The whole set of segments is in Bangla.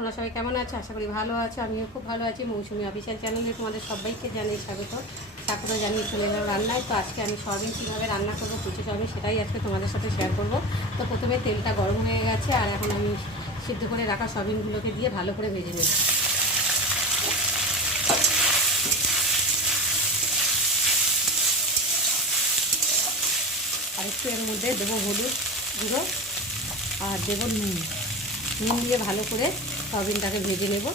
তোমরা সবাই কেমন আছো? আশা করি ভালো আছো। আমিও খুব ভালো আছি। মৌসুমি অফিসিয়াল চ্যানেলে তোমাদের সবাইকে জানিয়ে স্বাগত জানিয়ে চলে এলাম রান্নায়। তো আজকে আমি সয়াবিন কীভাবে রান্না করবো, কুচি সয়াবিন, সেটাই আজকে তোমাদের সাথে শেয়ার করবো। তো প্রথমে তেলটা গরম হয়ে গেছে আর এখন আমি সিদ্ধ করে রাখা সয়াবিনগুলোকে দিয়ে ভালো করে ভেজে নেব। আর একটু এর মধ্যে দেবো হলুদ গুঁড়ো আর দেবো নুন দিয়ে ভালো করে সয়াবিনটাকে ভেজে নেব।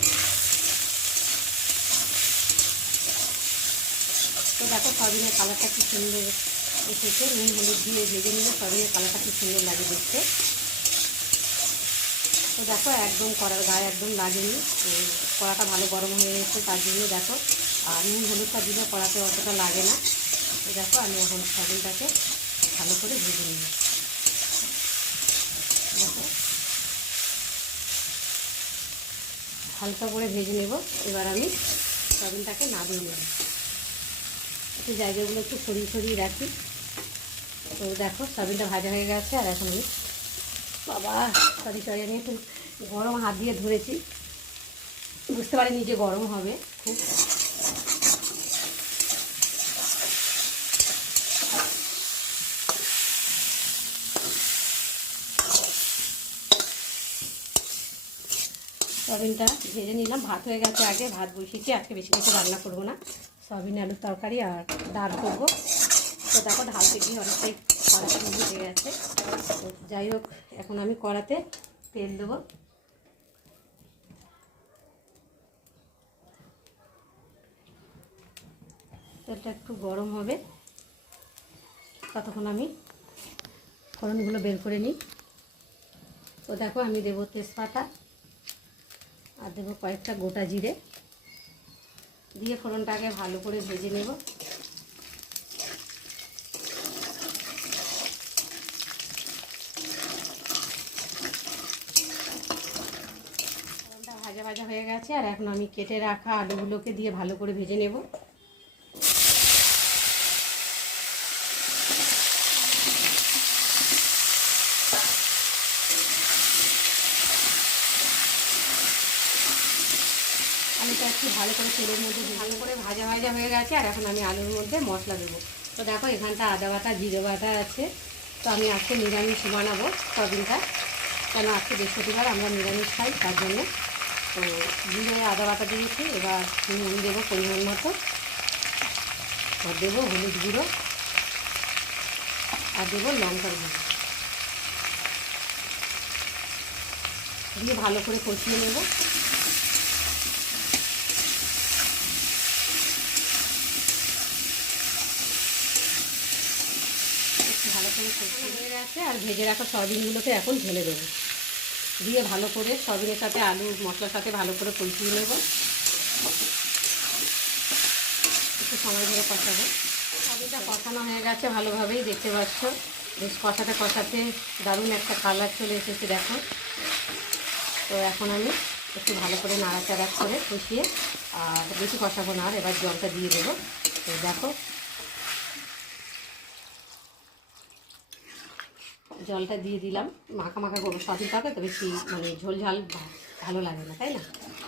তো দেখো সয়াবিনের কালারটা কি সুন্দর এসেছে। নুন হলুদ দিয়ে ভেজে নিলে সয়াবিনের কালারটা কি সুন্দর লাগে দেখতে। তো দেখো একদম কড়ার গায়ে একদম লাগেনি, কড়াটা ভালো গরম হয়ে গেছে তার জন্য দেখো। আর নুন হলুদটা দিলে কড়াতে অতটা লাগে না। তো দেখো আমি এখন সয়াবিনটাকে ভালো করে ভেজে নিব। দেখো হালকা করে ভেজে নেব। এবার আমি সয়াবিনটাকে নামিয়ে নেব। একটু জায়গাগুলো একটু সরিয়ে সরিয়ে রাখি। তো দেখো সয়াবিনটা ভাজা হয়ে গেছে। আর এখন আমি সরি আমি একটু গরম হাত দিয়ে ধরেছি, বুঝতে পারিনি যে গরম হবে খুব। সয়াবিনটা ভেজে নিলাম, ভাত হয়ে গেছে, আগে ভাত বসিয়েছি। আজকে বেশি কিছু রান্না করবো না, সয়াবিন আলুর তরকারি আর ডাল করবো। তো দেখো ঢালতে গিয়ে অনেকটাই কড়াতে ভেজে গেছে। তো যাই হোক, এখন আমি কড়াতে তেল দেবো। তেলটা একটু গরম হবে, ততক্ষণ আমি ফোড়নগুলো বের করে নিই। তো দেখো আমি দেবো তেজপাতা আর দেবো কয়েকটা গোটা জিরে, দিয়ে ফোড়নটাকে ভালো করে ভেজে নেব। ফোড়নটা ভাজা ভাজা হয়ে গেছে। আর এখন আমি কেটে রাখা আলুগুলোকে দিয়ে ভালো করে ভেজে নেব। আলুটা একটু ভালো করে তেলের মধ্যে ভালো করে ভাজা ভাজা হয়ে গেছে। আর এখন আমি আলুর মধ্যে মশলা দেবো। তো দেখো এখানটা আদা বাটা জিরে বাটা আছে। তো আমি আজকে নিরামিষ বানাবো সয়াবিনটা, কেন আজকে বৃহস্পতিবার আমরা নিরামিষ খাই তার জন্য। তো জিরে আদা বাটা দিয়েছি। এবার নুন দেবো পরিমাণ মতো, আর দেবো হলুদ গুঁড়ো আর দেবো লঙ্কার গুঁড়ো, দিয়ে ভালো করে কষিয়ে নেব। ভালো করে কষিয়ে হয়ে গেছে। আর ভেজে রাখা সয়াবিনগুলোকে এখন ঢেলে দেবো, দিয়ে ভালো করে সয়াবিনের সাথে আলু মশলার সাথে ভালো করে কষিয়ে নেব। একটু সময় ধরে কষাবো। সয়াবিনটা কষানো হয়ে গেছে ভালোভাবেই, দেখতে পাচ্ছ বেশ কষাতে কষাতে দারুণ একটা কালার চলে এসেছে দেখো। তো এখন আমি একটু ভালো করে নাড়াচাড়া করে কষিয়ে, আর বেশি কষাবো না, আর এবার জলটা দিয়ে দেবো। তো দেখো জলটা দিয়ে দিলাম। মাখা মাখা করবো সয়াবিনটাকে, তো বেশি ঝোল ঝাল ভালো লাগে না, তাই না?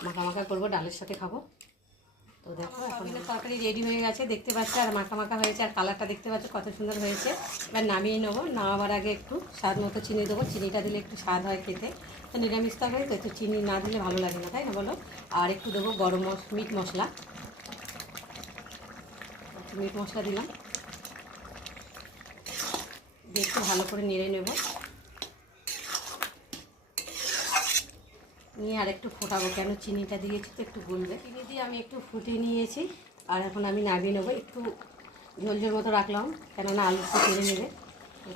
মাখা মাখা করবো, ডালের সাথে খাবো। তো দেখো সয়াবিনের তরকারি রেডি হয়ে গেছে দেখতে পাচ্ছ, আর মাখা মাখা হয়েছে, আর কালারটা দেখতে পাচ্ছ কত সুন্দর হয়েছে। এবার নামিয়ে নেবো। নামাবার আগে একটু স্বাদ মতো চিনি দেবো, চিনিটা দিলে একটু স্বাদ হয় খেতে। তো নিরামিষ তরকারি তো একটু চিনি না দিলে ভালো লাগে না, তাই না বলো? আর একটু দেবো মিট মশলা, মিট মশলা দিলাম, দিয়ে একটু ভালো করে নেড়ে নেব। নিয়ে আর একটু ফোটাবো, কেন চিনিটা দিয়েছি তো একটু গলবে। চিনি দিয়ে আমি একটু ফুটিয়ে নিয়েছি। আর এখন আমি নামিয়ে নেবো। একটু ঝোল ঝোল মতো রাখলাম, কেননা আলু একটু কেড়ে নেবে,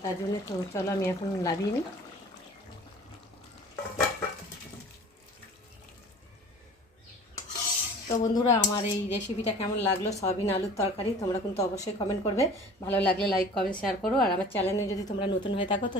তার জন্য। তো চলো আমি এখন নামিয়ে নিই। তো বন্ধুরা, আমার এই রেসিপিটা কেমন লাগলো, সয়াবিন আলুর তরকারি, তোমরা কিন্তু অবশ্যই কমেন্ট করবে। ভালো লাগলে লাইক কমেন্ট শেয়ার করো। আর আমার চ্যানেলে যদি তোমরা নতুন হয়ে থাকো তো